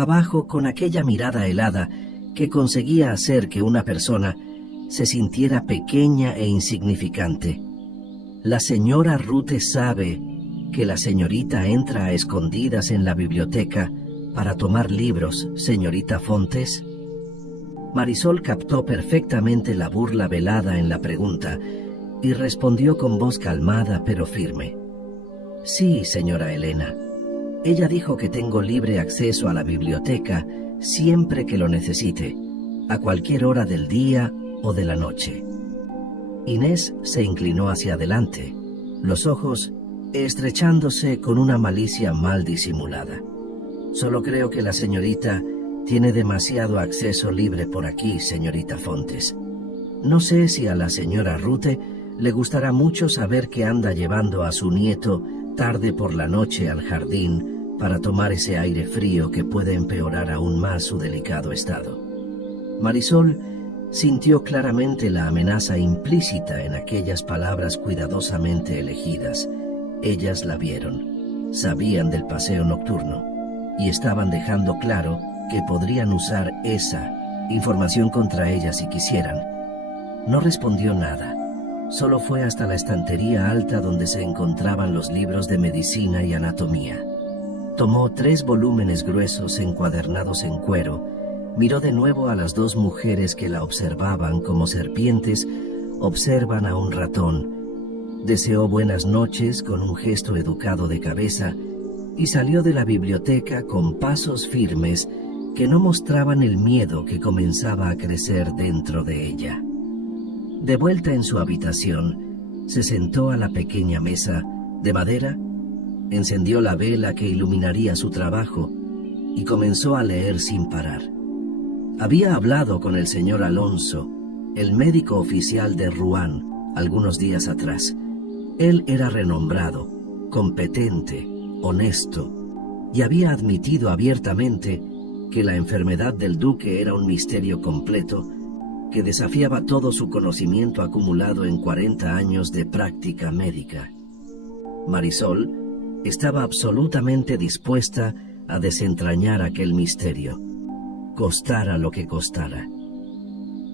abajo con aquella mirada helada que conseguía hacer que una persona se sintiera pequeña e insignificante. La señora Rute sabe que la señorita entra a escondidas en la biblioteca para tomar libros, señorita Fontes. Marisol captó perfectamente la burla velada en la pregunta y respondió con voz calmada pero firme. Sí, señora Elena. Ella dijo que tengo libre acceso a la biblioteca siempre que lo necesite, a cualquier hora del día o de la noche. Inés se inclinó hacia adelante, los ojos estrechándose con una malicia mal disimulada. Solo creo que la señorita tiene demasiado acceso libre por aquí, señorita Fontes. No sé si a la señora Rute le gustará mucho saber que anda llevando a su nieto tarde por la noche al jardín para tomar ese aire frío que puede empeorar aún más su delicado estado. Marisol sintió claramente la amenaza implícita en aquellas palabras cuidadosamente elegidas. Ellas la vieron, sabían del paseo nocturno y estaban dejando claro que podrían usar esa información contra ella si quisieran. No respondió nada, solo fue hasta la estantería alta donde se encontraban los libros de medicina y anatomía. Tomó 3 volúmenes gruesos encuadernados en cuero, miró de nuevo a las 2 mujeres que la observaban como serpientes observan a un ratón, deseó buenas noches con un gesto educado de cabeza y salió de la biblioteca con pasos firmes que no mostraban el miedo que comenzaba a crecer dentro de ella. De vuelta en su habitación, se sentó a la pequeña mesa de madera, encendió la vela que iluminaría su trabajo y comenzó a leer sin parar. Había hablado con el señor Alonso, el médico oficial de Rouen, algunos días atrás. Él era renombrado, competente, honesto, y había admitido abiertamente que la enfermedad del duque era un misterio completo que desafiaba todo su conocimiento acumulado en 40 años de práctica médica. Marisol estaba absolutamente dispuesta a desentrañar aquel misterio, costara lo que costara.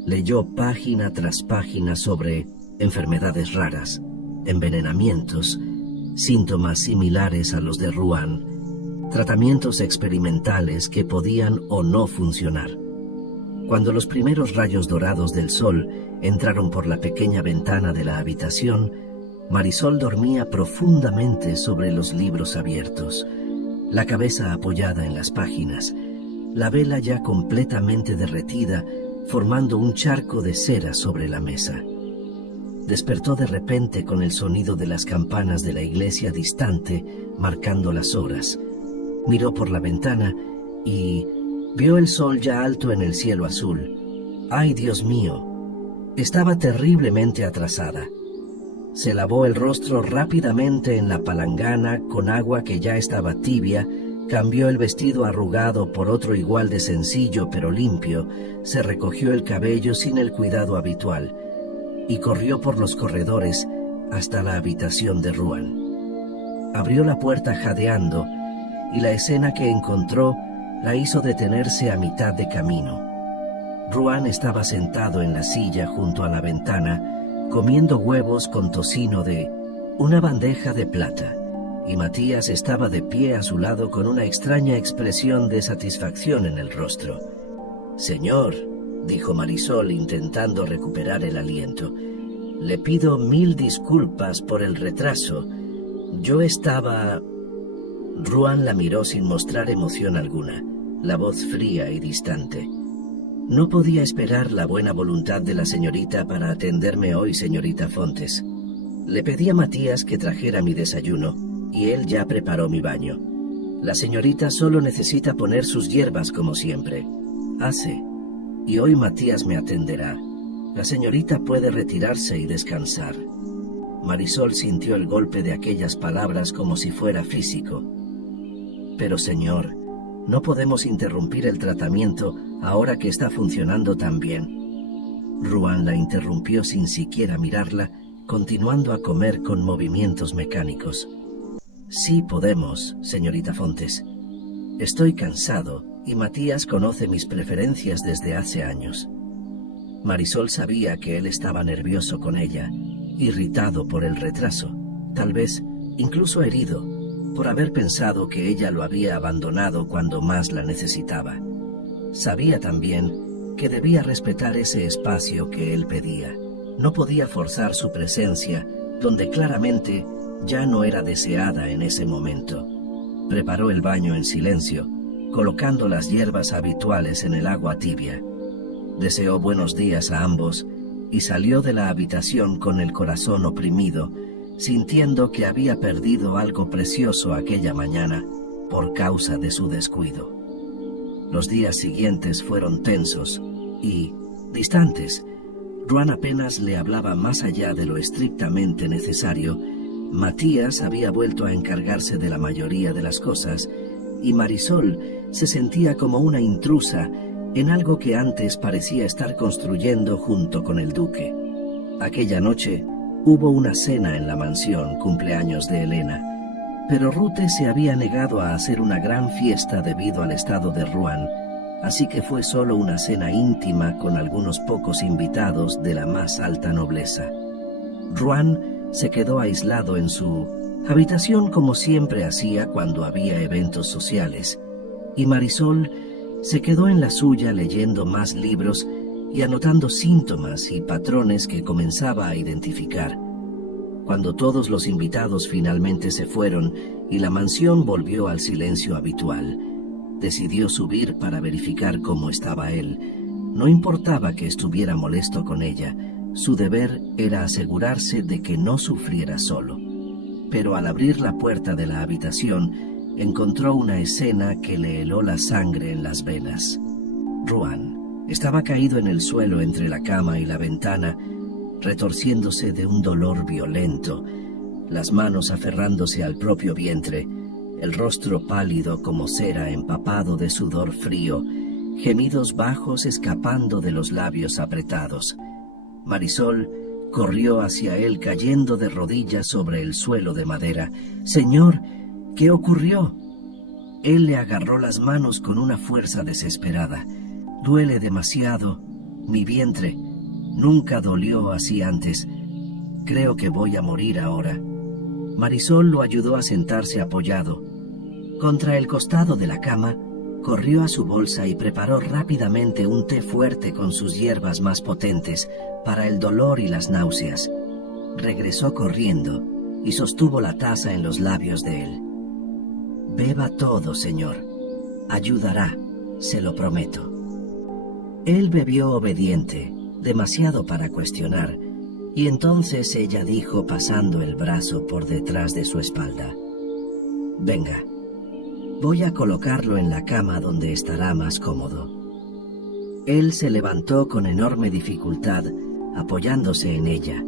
Leyó página tras página sobre enfermedades raras, envenenamientos, síntomas similares a los de Rouen, tratamientos experimentales que podían o no funcionar. Cuando los primeros rayos dorados del sol entraron por la pequeña ventana de la habitación, Marisol dormía profundamente sobre los libros abiertos, la cabeza apoyada en las páginas, la vela ya completamente derretida, formando un charco de cera sobre la mesa. Despertó de repente con el sonido de las campanas de la iglesia distante, marcando las horas. Miró por la ventana y vio el sol ya alto en el cielo azul. ¡Ay, Dios mío! Estaba terriblemente atrasada. Se lavó el rostro rápidamente en la palangana con agua que ya estaba tibia, cambió el vestido arrugado por otro igual de sencillo pero limpio, se recogió el cabello sin el cuidado habitual y corrió por los corredores hasta la habitación de Rouen. Abrió la puerta jadeando y la escena que encontró la hizo detenerse a mitad de camino. Rouen estaba sentado en la silla junto a la ventana, comiendo huevos con tocino de una bandeja de plata, y Matías estaba de pie a su lado con una extraña expresión de satisfacción en el rostro. «Señor», dijo Marisol intentando recuperar el aliento, «le pido 1000 disculpas por el retraso. Yo estaba...». Rouen la miró sin mostrar emoción alguna, la voz fría y distante. «No podía esperar la buena voluntad de la señorita para atenderme hoy, señorita Fontes. Le pedí a Matías que trajera mi desayuno, y él ya preparó mi baño. La señorita solo necesita poner sus hierbas como siempre. Hace, y hoy Matías me atenderá. La señorita puede retirarse y descansar». Marisol sintió el golpe de aquellas palabras como si fuera físico. «Pero señor, no podemos interrumpir el tratamiento ahora que está funcionando tan bien». Rouen la interrumpió sin siquiera mirarla, continuando a comer con movimientos mecánicos. «Sí podemos, señorita Fontes. Estoy cansado y Matías conoce mis preferencias desde hace años. Marisol sabía que él estaba nervioso con ella, irritado por el retraso, tal vez incluso herido, por haber pensado que ella lo había abandonado cuando más la necesitaba. Sabía también que debía respetar ese espacio que él pedía. No podía forzar su presencia donde claramente ya no era deseada en ese momento. Preparó el baño en silencio, colocando las hierbas habituales en el agua tibia. Deseó buenos días a ambos y salió de la habitación con el corazón oprimido, sintiendo que había perdido algo precioso aquella mañana por causa de su descuido. Los días siguientes fueron tensos y distantes. Ruan apenas le hablaba más allá de lo estrictamente necesario. Matías había vuelto a encargarse de la mayoría de las cosas y Marisol se sentía como una intrusa en algo que antes parecía estar construyendo junto con el duque. Aquella noche hubo una cena en la mansión, cumpleaños de Elena, pero Rute se había negado a hacer una gran fiesta debido al estado de Ruan, así que fue solo una cena íntima con algunos pocos invitados de la más alta nobleza. Ruan se quedó aislado en su habitación como siempre hacía cuando había eventos sociales, y Marisol se quedó en la suya leyendo más libros y anotando síntomas y patrones que comenzaba a identificar. Cuando todos los invitados finalmente se fueron y la mansión volvió al silencio habitual, decidió subir para verificar cómo estaba él. No importaba que estuviera molesto con ella, su deber era asegurarse de que no sufriera solo. Pero al abrir la puerta de la habitación, encontró una escena que le heló la sangre en las venas. Ruan estaba caído en el suelo entre la cama y la ventana, retorciéndose de un dolor violento, las manos aferrándose al propio vientre, el rostro pálido como cera empapado de sudor frío, gemidos bajos escapando de los labios apretados. Marisol corrió hacia él cayendo de rodillas sobre el suelo de madera. «Señor, ¿qué ocurrió?» Él le agarró las manos con una fuerza desesperada. «Duele demasiado. Mi vientre. Nunca dolió así antes. Creo que voy a morir ahora». Marisol lo ayudó a sentarse apoyado. Contra el costado de la cama, corrió a su bolsa y preparó rápidamente un té fuerte con sus hierbas más potentes para el dolor y las náuseas. Regresó corriendo y sostuvo la taza en los labios de él. «Beba todo, señor. Ayudará, se lo prometo». Él bebió obediente, demasiado para cuestionar, y entonces ella dijo pasando el brazo por detrás de su espalda: «Venga, voy a colocarlo en la cama donde estará más cómodo». Él se levantó con enorme dificultad, apoyándose en ella,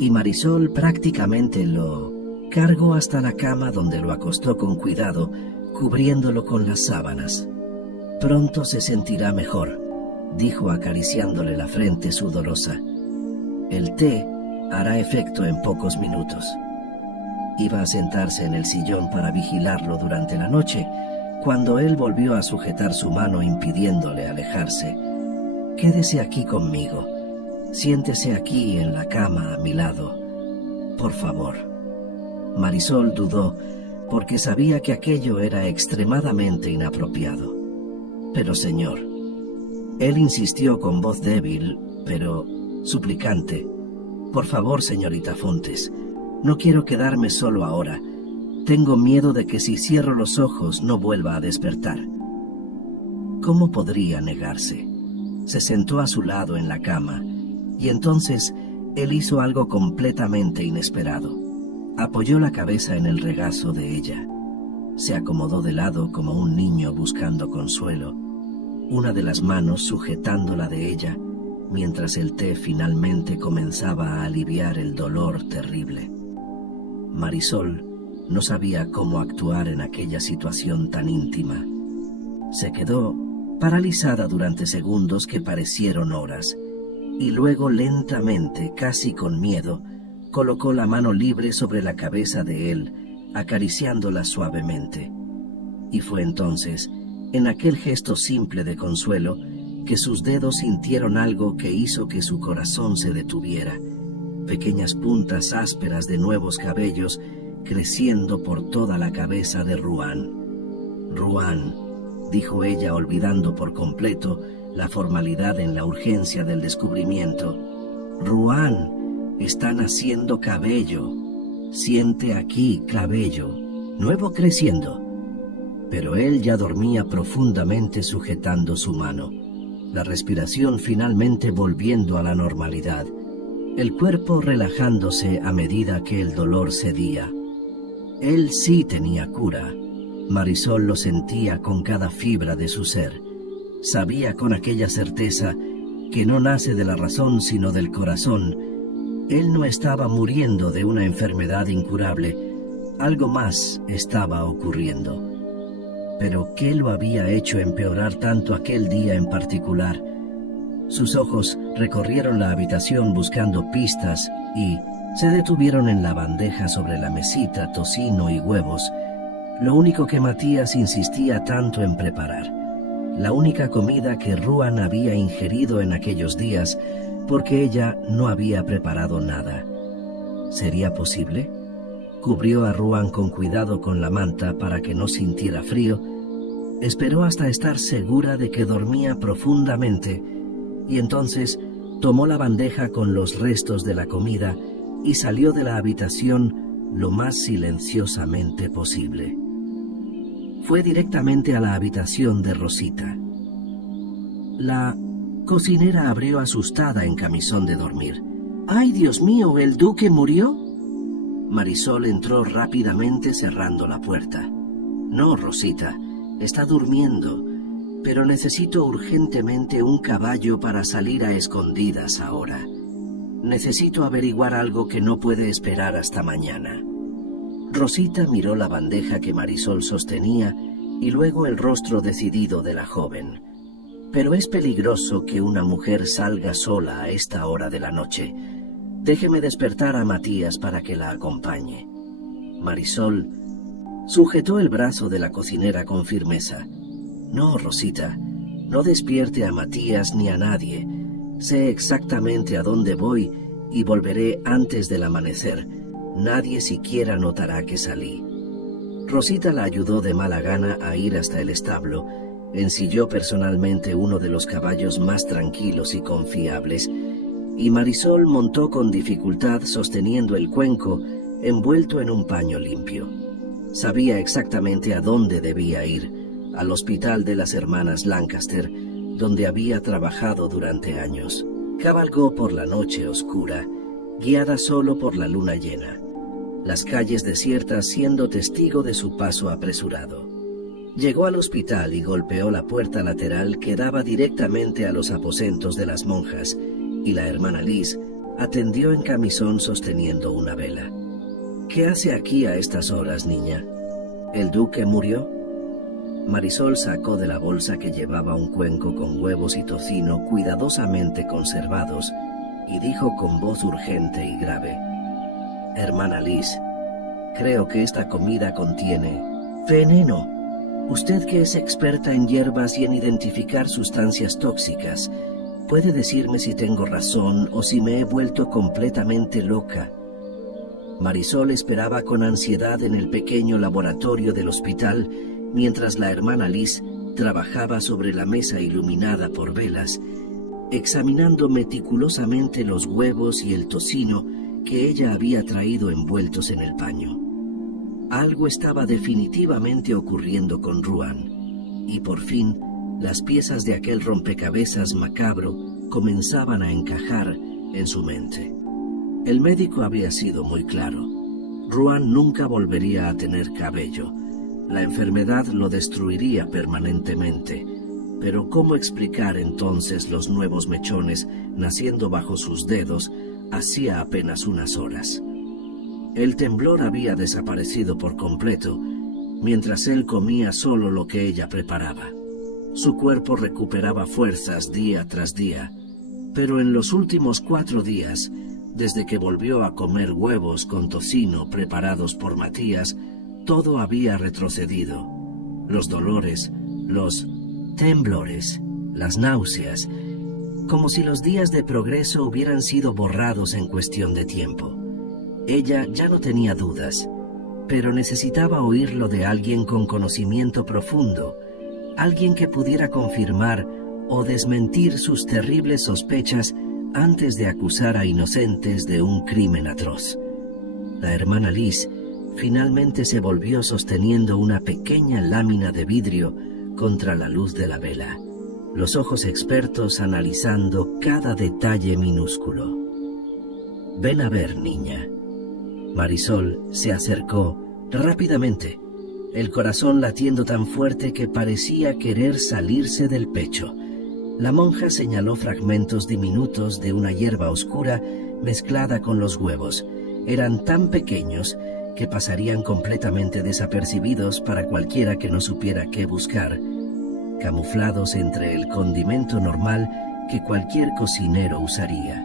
y Marisol prácticamente lo cargó hasta la cama donde lo acostó con cuidado, cubriéndolo con las sábanas. «Pronto se sentirá mejor», dijo acariciándole la frente sudorosa. «El té hará efecto en pocos minutos». Iba a sentarse en el sillón para vigilarlo durante la noche, cuando él volvió a sujetar su mano impidiéndole alejarse. «Quédese aquí conmigo. Siéntese aquí en la cama a mi lado. Por favor». Marisol dudó, porque sabía que aquello era extremadamente inapropiado. «Pero señor». Él insistió con voz débil, pero suplicante: «Por favor, señorita Fontes, no quiero quedarme solo ahora. Tengo miedo de que si cierro los ojos no vuelva a despertar». ¿Cómo podría negarse? Se sentó a su lado en la cama, y entonces él hizo algo completamente inesperado. Apoyó la cabeza en el regazo de ella. Se acomodó de lado como un niño buscando consuelo, una de las manos sujetándola de ella, mientras el té finalmente comenzaba a aliviar el dolor terrible. Marisol no sabía cómo actuar en aquella situación tan íntima. Se quedó paralizada durante segundos que parecieron horas, y luego lentamente, casi con miedo, colocó la mano libre sobre la cabeza de él, acariciándola suavemente. Y fue entonces en aquel gesto simple de consuelo, que sus dedos sintieron algo que hizo que su corazón se detuviera. Pequeñas puntas ásperas de nuevos cabellos creciendo por toda la cabeza de Ruan. «Ruan», dijo ella, olvidando por completo la formalidad en la urgencia del descubrimiento. «Ruan, está naciendo cabello. Siente aquí cabello, nuevo creciendo». Pero él ya dormía profundamente sujetando su mano, la respiración finalmente volviendo a la normalidad, el cuerpo relajándose a medida que el dolor cedía. Él sí tenía cura. Marisol lo sentía con cada fibra de su ser. Sabía con aquella certeza que no nace de la razón sino del corazón. Él no estaba muriendo de una enfermedad incurable. Algo más estaba ocurriendo. Pero ¿qué lo había hecho empeorar tanto aquel día en particular? Sus ojos recorrieron la habitación buscando pistas y se detuvieron en la bandeja sobre la mesita, tocino y huevos, lo único que Matías insistía tanto en preparar, la única comida que Ruan había ingerido en aquellos días, porque ella no había preparado nada. ¿Sería posible? Cubrió a Ruan con cuidado con la manta para que no sintiera frío. Esperó hasta estar segura de que dormía profundamente y entonces tomó la bandeja con los restos de la comida y salió de la habitación lo más silenciosamente posible. Fue directamente a la habitación de Rosita. La cocinera abrió asustada en camisón de dormir. «¡Ay, Dios mío! ¿El duque murió?» Marisol entró rápidamente cerrando la puerta. «No, Rosita, está durmiendo, pero necesito urgentemente un caballo para salir a escondidas ahora. Necesito averiguar algo que no puede esperar hasta mañana». Rosita miró la bandeja que Marisol sostenía y luego el rostro decidido de la joven. «Pero es peligroso que una mujer salga sola a esta hora de la noche. Déjeme despertar a Matías para que la acompañe». Marisol sujetó el brazo de la cocinera con firmeza. «No, Rosita, no despierte a Matías ni a nadie. Sé exactamente a dónde voy y volveré antes del amanecer. Nadie siquiera notará que salí». Rosita la ayudó de mala gana a ir hasta el establo. Ensilló personalmente uno de los caballos más tranquilos y confiables, y Marisol montó con dificultad sosteniendo el cuenco envuelto en un paño limpio. Sabía exactamente a dónde debía ir, al hospital de las hermanas Lancaster, donde había trabajado durante años. Cabalgó por la noche oscura, guiada solo por la luna llena, las calles desiertas siendo testigo de su paso apresurado. Llegó al hospital y golpeó la puerta lateral que daba directamente a los aposentos de las monjas, y la hermana Liz atendió en camisón sosteniendo una vela. «¿Qué hace aquí a estas horas, niña? ¿El duque murió?» Marisol sacó de la bolsa que llevaba un cuenco con huevos y tocino cuidadosamente conservados y dijo con voz urgente y grave: «Hermana Liz, creo que esta comida contiene veneno. Usted, que es experta en hierbas y en identificar sustancias tóxicas, ¿puede decirme si tengo razón o si me he vuelto completamente loca?» Marisol esperaba con ansiedad en el pequeño laboratorio del hospital mientras la hermana Liz trabajaba sobre la mesa iluminada por velas, examinando meticulosamente los huevos y el tocino que ella había traído envueltos en el paño. Algo estaba definitivamente ocurriendo con Ruan, y por fin las piezas de aquel rompecabezas macabro comenzaban a encajar en su mente. El médico había sido muy claro. Ruan nunca volvería a tener cabello. La enfermedad lo destruiría permanentemente. Pero ¿cómo explicar entonces los nuevos mechones naciendo bajo sus dedos hacía apenas unas horas? El temblor había desaparecido por completo, mientras él comía solo lo que ella preparaba. Su cuerpo recuperaba fuerzas día tras día, pero en los últimos 4 días, desde que volvió a comer huevos con tocino preparados por Matías, todo había retrocedido. Los dolores, los temblores, las náuseas, como si los días de progreso hubieran sido borrados en cuestión de tiempo. Ella ya no tenía dudas, pero necesitaba oírlo de alguien con conocimiento profundo, alguien que pudiera confirmar o desmentir sus terribles sospechas antes de acusar a inocentes de un crimen atroz. La hermana Liz finalmente se volvió sosteniendo una pequeña lámina de vidrio contra la luz de la vela, los ojos expertos analizando cada detalle minúsculo. «Ven a ver, niña». Marisol se acercó rápidamente, el corazón latiendo tan fuerte que parecía querer salirse del pecho. La monja señaló fragmentos diminutos de una hierba oscura mezclada con los huevos. Eran tan pequeños que pasarían completamente desapercibidos para cualquiera que no supiera qué buscar, camuflados entre el condimento normal que cualquier cocinero usaría.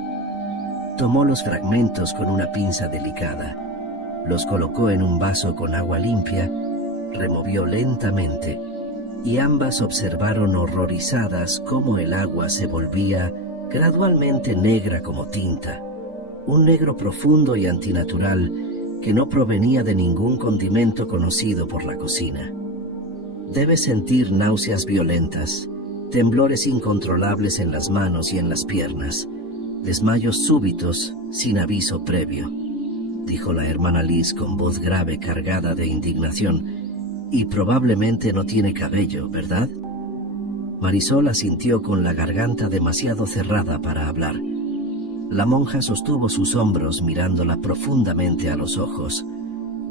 Tomó los fragmentos con una pinza delicada, los colocó en un vaso con agua limpia, removió lentamente, y ambas observaron horrorizadas cómo el agua se volvía gradualmente negra como tinta, un negro profundo y antinatural que no provenía de ningún condimento conocido por la cocina. Debes sentir náuseas violentas, temblores incontrolables en las manos y en las piernas, desmayos súbitos sin aviso previo, dijo la hermana Liz con voz grave cargada de indignación. Y probablemente no tiene cabello, ¿verdad? Marisol asintió con la garganta demasiado cerrada para hablar. La monja sostuvo sus hombros mirándola profundamente a los ojos.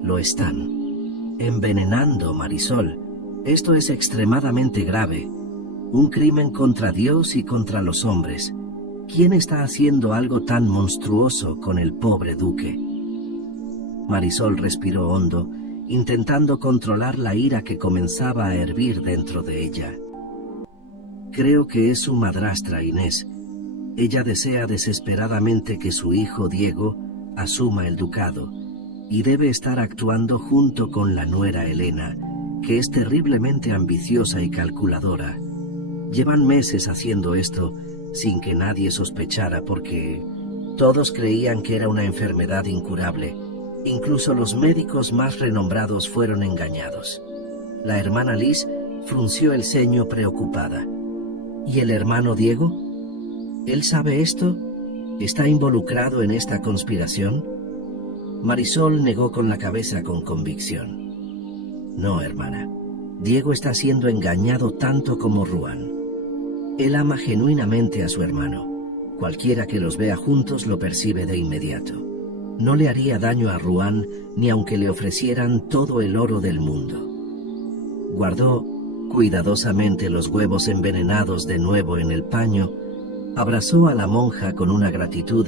Lo están envenenando, Marisol. Esto es extremadamente grave. Un crimen contra Dios y contra los hombres. ¿Quién está haciendo algo tan monstruoso con el pobre duque? Marisol respiró hondo, intentando controlar la ira que comenzaba a hervir dentro de ella. Creo que es su madrastra, Inés. Ella desea desesperadamente que su hijo Diego asuma el ducado y debe estar actuando junto con la nuera Elena, que es terriblemente ambiciosa y calculadora. Llevan meses haciendo esto sin que nadie sospechara porque todos creían que era una enfermedad incurable. Incluso los médicos más renombrados fueron engañados. La hermana Liz frunció el ceño preocupada. ¿Y el hermano Diego? ¿Él sabe esto? ¿Está involucrado en esta conspiración? Marisol negó con la cabeza con convicción. No, hermana. Diego está siendo engañado tanto como Ruan. Él ama genuinamente a su hermano. Cualquiera que los vea juntos lo percibe de inmediato. No le haría daño a Ruan ni aunque le ofrecieran todo el oro del mundo. Guardó cuidadosamente los huevos envenenados de nuevo en el paño, abrazó a la monja con una gratitud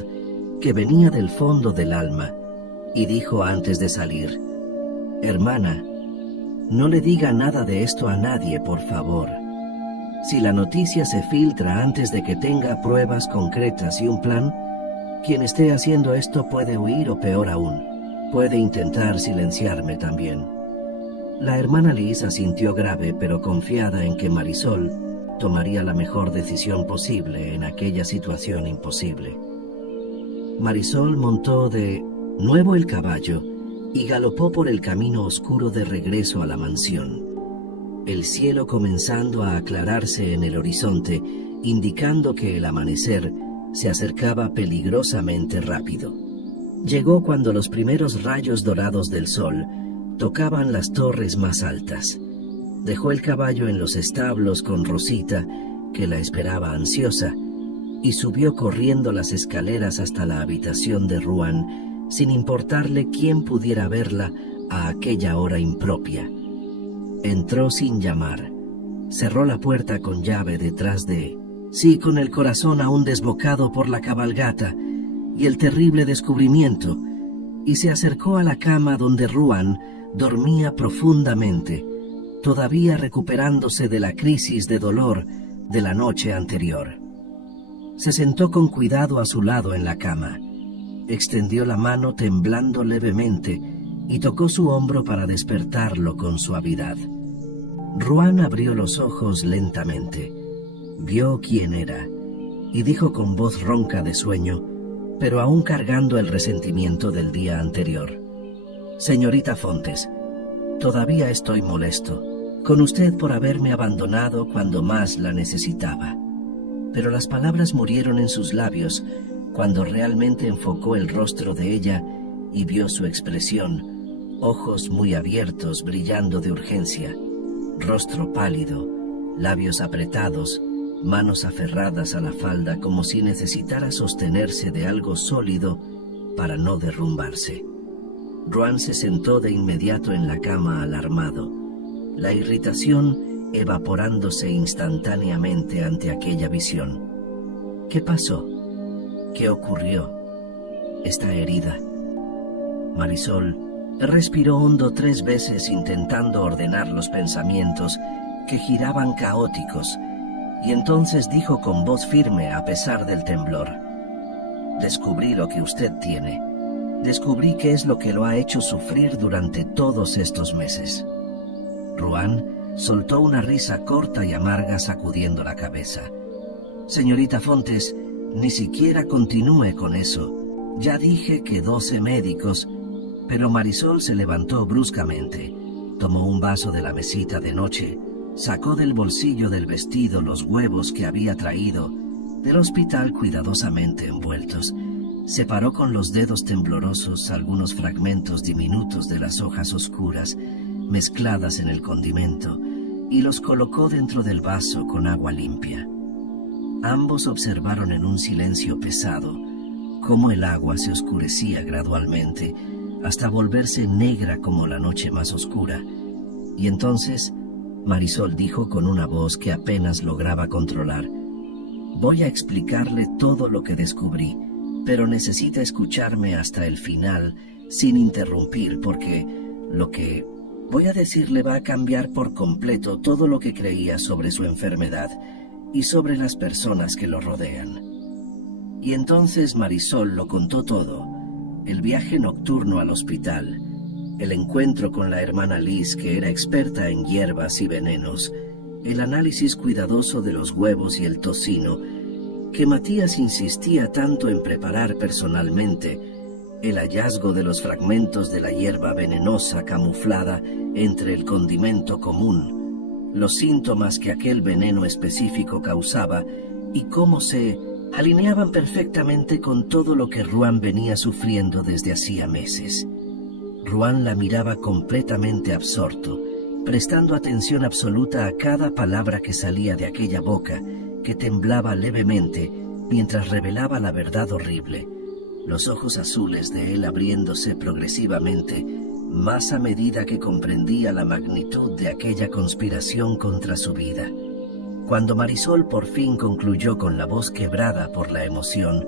que venía del fondo del alma y dijo antes de salir: «Hermana, no le diga nada de esto a nadie, por favor. Si la noticia se filtra antes de que tenga pruebas concretas y un plan, quien esté haciendo esto puede huir o peor aún, puede intentar silenciarme también». La hermana Liz asintió grave pero confiada en que Marisol tomaría la mejor decisión posible en aquella situación imposible. Marisol montó de nuevo el caballo y galopó por el camino oscuro de regreso a la mansión. El cielo comenzando a aclararse en el horizonte, indicando que el amanecer se acercaba peligrosamente rápido. Llegó cuando los primeros rayos dorados del sol tocaban las torres más altas. Dejó el caballo en los establos con Rosita, que la esperaba ansiosa, y subió corriendo las escaleras hasta la habitación de Ruan, sin importarle quién pudiera verla a aquella hora impropia. Entró sin llamar, cerró la puerta con llave detrás de... Sí, con el corazón aún desbocado por la cabalgata y el terrible descubrimiento, y se acercó a la cama donde Ruan dormía profundamente, todavía recuperándose de la crisis de dolor de la noche anterior. Se sentó con cuidado a su lado en la cama, extendió la mano temblando levemente y tocó su hombro para despertarlo con suavidad. Ruan abrió los ojos lentamente, vio quién era y dijo con voz ronca de sueño, pero aún cargando el resentimiento del día anterior: «Señorita Fontes, todavía estoy molesto con usted por haberme abandonado cuando más la necesitaba». Pero las palabras murieron en sus labios cuando realmente enfocó el rostro de ella y vio su expresión, ojos muy abiertos brillando de urgencia, rostro pálido, labios apretados, manos aferradas a la falda como si necesitara sostenerse de algo sólido para no derrumbarse. Ruan se sentó de inmediato en la cama alarmado, la irritación evaporándose instantáneamente ante aquella visión. ¿Qué pasó? ¿Qué ocurrió? Está herida. Marisol respiró hondo 3 veces intentando ordenar los pensamientos que giraban caóticos, y entonces dijo con voz firme a pesar del temblor: «Descubrí lo que usted tiene. Descubrí qué es lo que lo ha hecho sufrir durante todos estos meses». Ruan soltó una risa corta y amarga sacudiendo la cabeza. «Señorita Fontes, ni siquiera continúe con eso. Ya dije que 12 médicos...» Pero Marisol se levantó bruscamente, tomó un vaso de la mesita de noche, sacó del bolsillo del vestido los huevos que había traído del hospital cuidadosamente envueltos, separó con los dedos temblorosos algunos fragmentos diminutos de las hojas oscuras mezcladas en el condimento y los colocó dentro del vaso con agua limpia. Ambos observaron en un silencio pesado cómo el agua se oscurecía gradualmente hasta volverse negra como la noche más oscura, y entonces Marisol dijo con una voz que apenas lograba controlar: «Voy a explicarle todo lo que descubrí, pero necesita escucharme hasta el final sin interrumpir, porque lo que voy a decirle va a cambiar por completo todo lo que creía sobre su enfermedad y sobre las personas que lo rodean». Y entonces Marisol lo contó todo: el viaje nocturno al hospital, el encuentro con la hermana Liz, que era experta en hierbas y venenos, el análisis cuidadoso de los huevos y el tocino, que Matías insistía tanto en preparar personalmente, el hallazgo de los fragmentos de la hierba venenosa camuflada entre el condimento común, los síntomas que aquel veneno específico causaba y cómo se alineaban perfectamente con todo lo que Ruan venía sufriendo desde hacía meses. Ruan la miraba completamente absorto, prestando atención absoluta a cada palabra que salía de aquella boca, que temblaba levemente mientras revelaba la verdad horrible, los ojos azules de él abriéndose progresivamente, más a medida que comprendía la magnitud de aquella conspiración contra su vida. Cuando Marisol por fin concluyó con la voz quebrada por la emoción: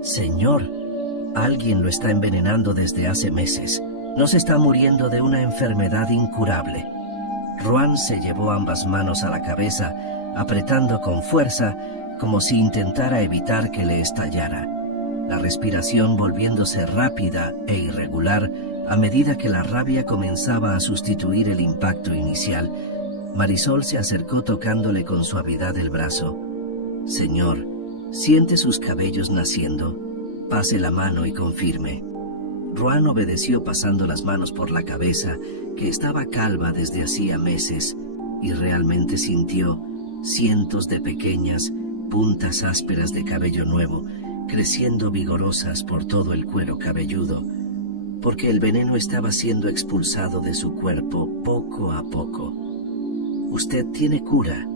«Señor, alguien lo está envenenando desde hace meses. No se está muriendo de una enfermedad incurable». Ruan se llevó ambas manos a la cabeza, apretando con fuerza, como si intentara evitar que le estallara. La respiración volviéndose rápida e irregular a medida que la rabia comenzaba a sustituir el impacto inicial. Marisol se acercó tocándole con suavidad el brazo. «Señor, siente sus cabellos naciendo. Pase la mano y confirme». Ruan obedeció pasando las manos por la cabeza, que estaba calva desde hacía meses, y realmente sintió cientos de pequeñas puntas ásperas de cabello nuevo, creciendo vigorosas por todo el cuero cabelludo, porque el veneno estaba siendo expulsado de su cuerpo poco a poco. «Usted tiene cura»,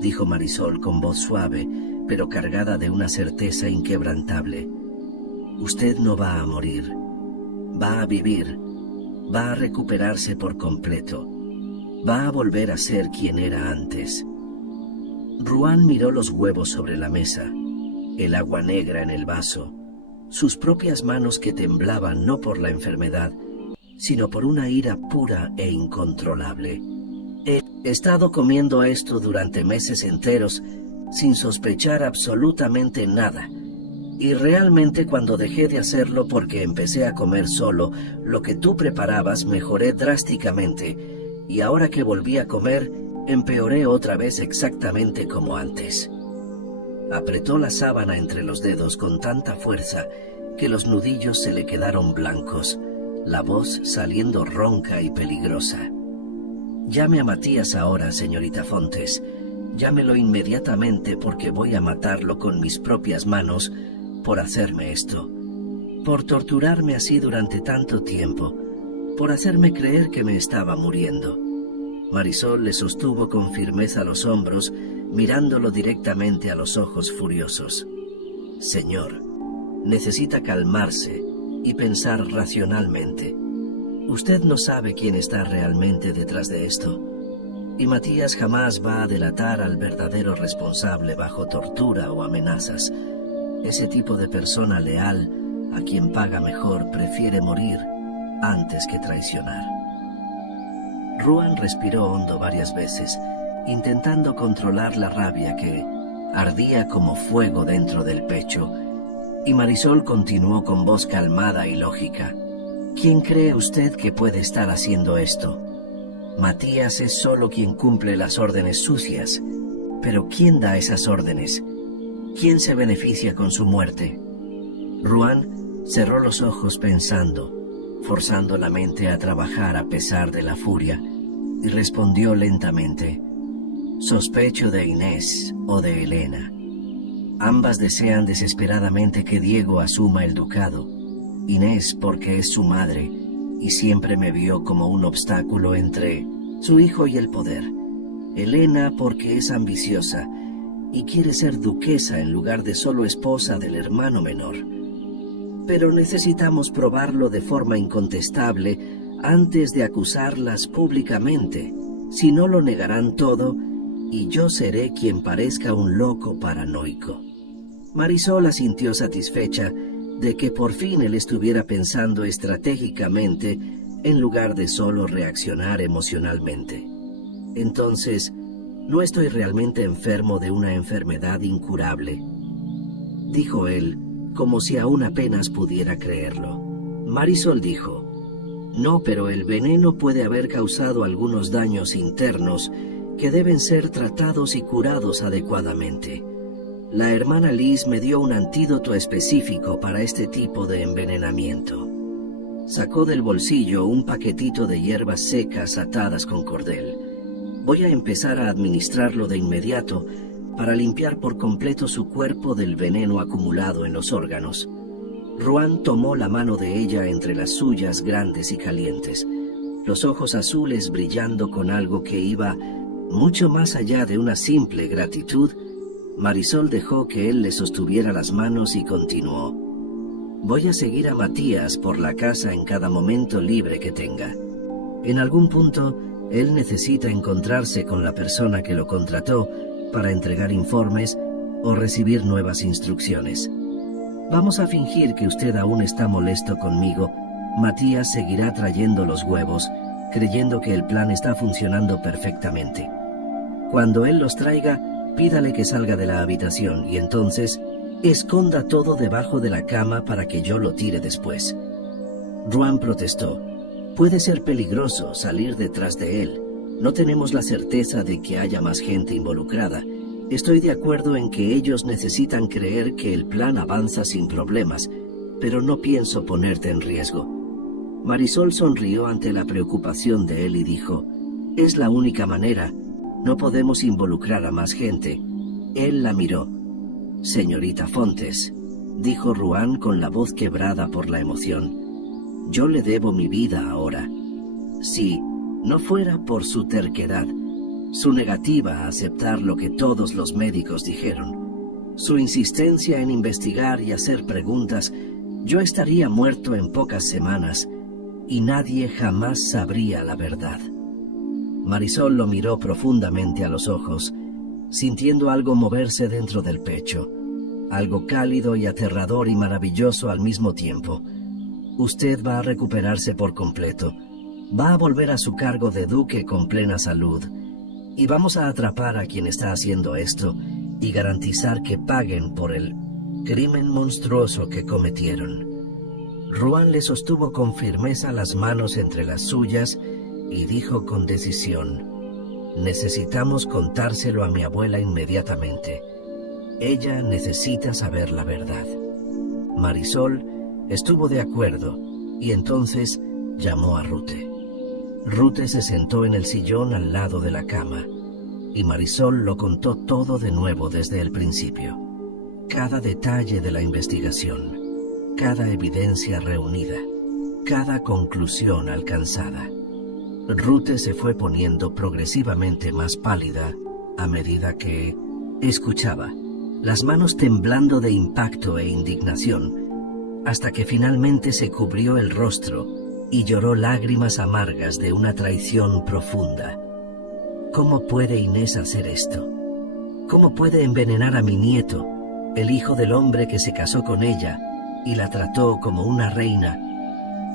dijo Marisol con voz suave, pero cargada de una certeza inquebrantable. «Usted no va a morir. Va a vivir. Va a recuperarse por completo. Va a volver a ser quien era antes». Ruan miró los huevos sobre la mesa, el agua negra en el vaso, sus propias manos que temblaban no por la enfermedad, sino por una ira pura e incontrolable. He estado comiendo esto durante meses enteros, sin sospechar absolutamente nada. Y realmente cuando dejé de hacerlo porque empecé a comer solo lo que tú preparabas, mejoré drásticamente. y ahora que volví a comer, empeoré otra vez exactamente como antes. Apretó la sábana entre los dedos con tanta fuerza que los nudillos se le quedaron blancos, la voz saliendo ronca y peligrosa. Llame a Matías ahora, señorita Fontes. Llámelo inmediatamente porque voy a matarlo con mis propias manos por hacerme esto, por torturarme así durante tanto tiempo, por hacerme creer que me estaba muriendo. Marisol le sostuvo con firmeza los hombros, mirándolo directamente a los ojos furiosos. Señor, necesita calmarse y pensar racionalmente. Usted no sabe quién está realmente detrás de esto, y Matías jamás va a delatar al verdadero responsable bajo tortura o amenazas. Ese tipo de persona leal, a quien paga mejor, prefiere morir antes que traicionar. Ruan respiró hondo varias veces, intentando controlar la rabia que ardía como fuego dentro del pecho, y Marisol continuó con voz calmada y lógica. ¿Quién cree usted que puede estar haciendo esto? Matías es solo quien cumple las órdenes sucias. Pero ¿quién da esas órdenes? ¿Quién se beneficia con su muerte? Ruan cerró los ojos pensando, forzando la mente a trabajar a pesar de la furia, y respondió lentamente: sospecho de Inés o de Elena. Ambas desean desesperadamente que Diego asuma el ducado. Inés porque es su madre y siempre me vio como un obstáculo entre su hijo y el poder. Elena porque es ambiciosa y quiere ser duquesa en lugar de solo esposa del hermano menor. Pero necesitamos probarlo de forma incontestable antes de acusarlas públicamente. Si no, lo negarán todo y yo seré quien parezca un loco paranoico. Marisol asintió satisfecha de que por fin él estuviera pensando estratégicamente en lugar de solo reaccionar emocionalmente. Entonces, no estoy realmente enfermo de una enfermedad incurable, dijo él, como si aún apenas pudiera creerlo. Marisol dijo: no, pero el veneno puede haber causado algunos daños internos que deben ser tratados y curados adecuadamente. La hermana Liz me dio un antídoto específico para este tipo de envenenamiento. Sacó del bolsillo un paquetito de hierbas secas atadas con cordel. Voy a empezar a administrarlo de inmediato para limpiar por completo su cuerpo del veneno acumulado en los órganos. Ruan tomó la mano de ella entre las suyas grandes y calientes, los ojos azules brillando con algo que iba mucho más allá de una simple gratitud. Marisol dejó que él le sostuviera las manos y continuó: voy a seguir a Matías por la casa en cada momento libre que tenga. En algún punto, él necesita encontrarse con la persona que lo contrató para entregar informes o recibir nuevas instrucciones. Vamos a fingir que usted aún está molesto conmigo. Matías seguirá trayendo los huevos, creyendo que el plan está funcionando perfectamente. Cuando él los traiga, pídale que salga de la habitación y entonces esconda todo debajo de la cama para que yo lo tire después. Ruan protestó: puede ser peligroso salir detrás de él. No tenemos la certeza de que haya más gente involucrada. Estoy de acuerdo en que ellos necesitan creer que el plan avanza sin problemas, pero no pienso ponerte en riesgo. Marisol sonrió ante la preocupación de él y dijo: es la única manera. No podemos involucrar a más gente. Él la miró. Señorita Fontes, dijo Ruan con la voz quebrada por la emoción, yo le debo mi vida ahora. Si no fuera por su terquedad, su negativa a aceptar lo que todos los médicos dijeron, su insistencia en investigar y hacer preguntas, yo estaría muerto en pocas semanas y nadie jamás sabría la verdad. Marisol lo miró profundamente a los ojos, sintiendo algo moverse dentro del pecho, algo cálido y aterrador y maravilloso al mismo tiempo. Usted va a recuperarse por completo, va a volver a su cargo de duque con plena salud, y vamos a atrapar a quien está haciendo esto y garantizar que paguen por el crimen monstruoso que cometieron. Ruan le sostuvo con firmeza las manos entre las suyas y dijo con decisión: necesitamos contárselo a mi abuela inmediatamente. Ella necesita saber la verdad. Marisol estuvo de acuerdo y entonces llamó a Rute. Rute se sentó en el sillón al lado de la cama y Marisol lo contó todo de nuevo desde el principio. Cada detalle de la investigación, cada evidencia reunida, cada conclusión alcanzada. Rute se fue poniendo progresivamente más pálida a medida que escuchaba, las manos temblando de impacto e indignación, hasta que finalmente se cubrió el rostro y lloró lágrimas amargas de una traición profunda. ¿Cómo puede Inés hacer esto? ¿Cómo puede envenenar a mi nieto, el hijo del hombre que se casó con ella y la trató como una reina?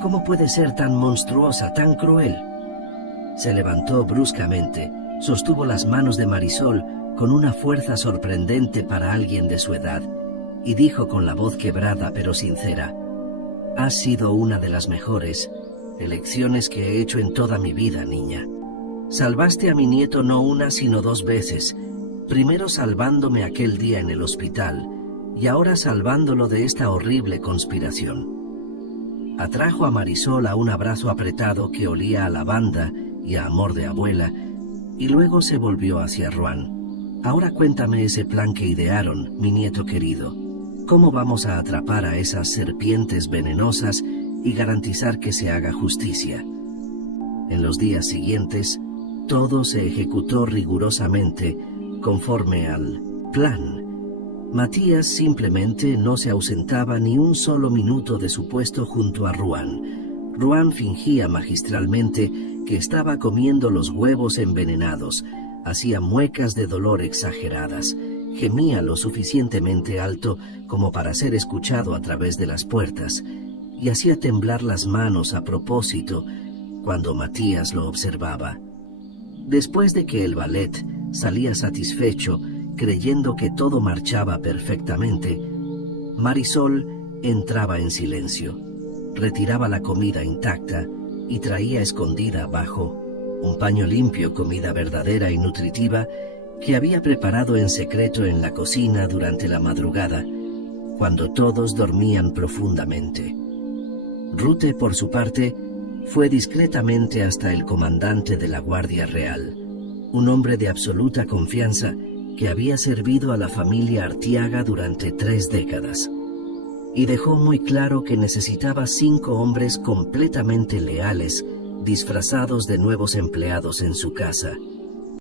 ¿Cómo puede ser tan monstruosa, tan cruel? Se levantó bruscamente, sostuvo las manos de Marisol con una fuerza sorprendente para alguien de su edad, y dijo con la voz quebrada pero sincera: has sido una de las mejores elecciones que he hecho en toda mi vida, niña. Salvaste a mi nieto no una sino 2 veces, primero salvándome aquel día en el hospital, y ahora salvándolo de esta horrible conspiración. Atrajo a Marisol a un abrazo apretado que olía a lavanda y a amor de abuela, y luego se volvió hacia Ruan. Ahora cuéntame ese plan que idearon, mi nieto querido. ¿Cómo vamos a atrapar a esas serpientes venenosas y garantizar que se haga justicia? En los días siguientes, todo se ejecutó rigurosamente conforme al plan. Matías simplemente no se ausentaba ni un solo minuto de su puesto junto a Ruan. Ruan fingía magistralmente que estaba comiendo los huevos envenenados, hacía muecas de dolor exageradas, gemía lo suficientemente alto como para ser escuchado a través de las puertas, y hacía temblar las manos a propósito cuando Matías lo observaba. Después de que el ballet salía satisfecho, creyendo que todo marchaba perfectamente, Marisol entraba en silencio, retiraba la comida intacta y traía escondida abajo un paño limpio comida verdadera y nutritiva que había preparado en secreto en la cocina durante la madrugada, cuando todos dormían profundamente. Rute, por su parte, fue discretamente hasta el comandante de la Guardia Real, un hombre de absoluta confianza que había servido a la familia Artiaga durante 3 décadas, y dejó muy claro que necesitaba 5 hombres completamente leales, disfrazados de nuevos empleados en su casa,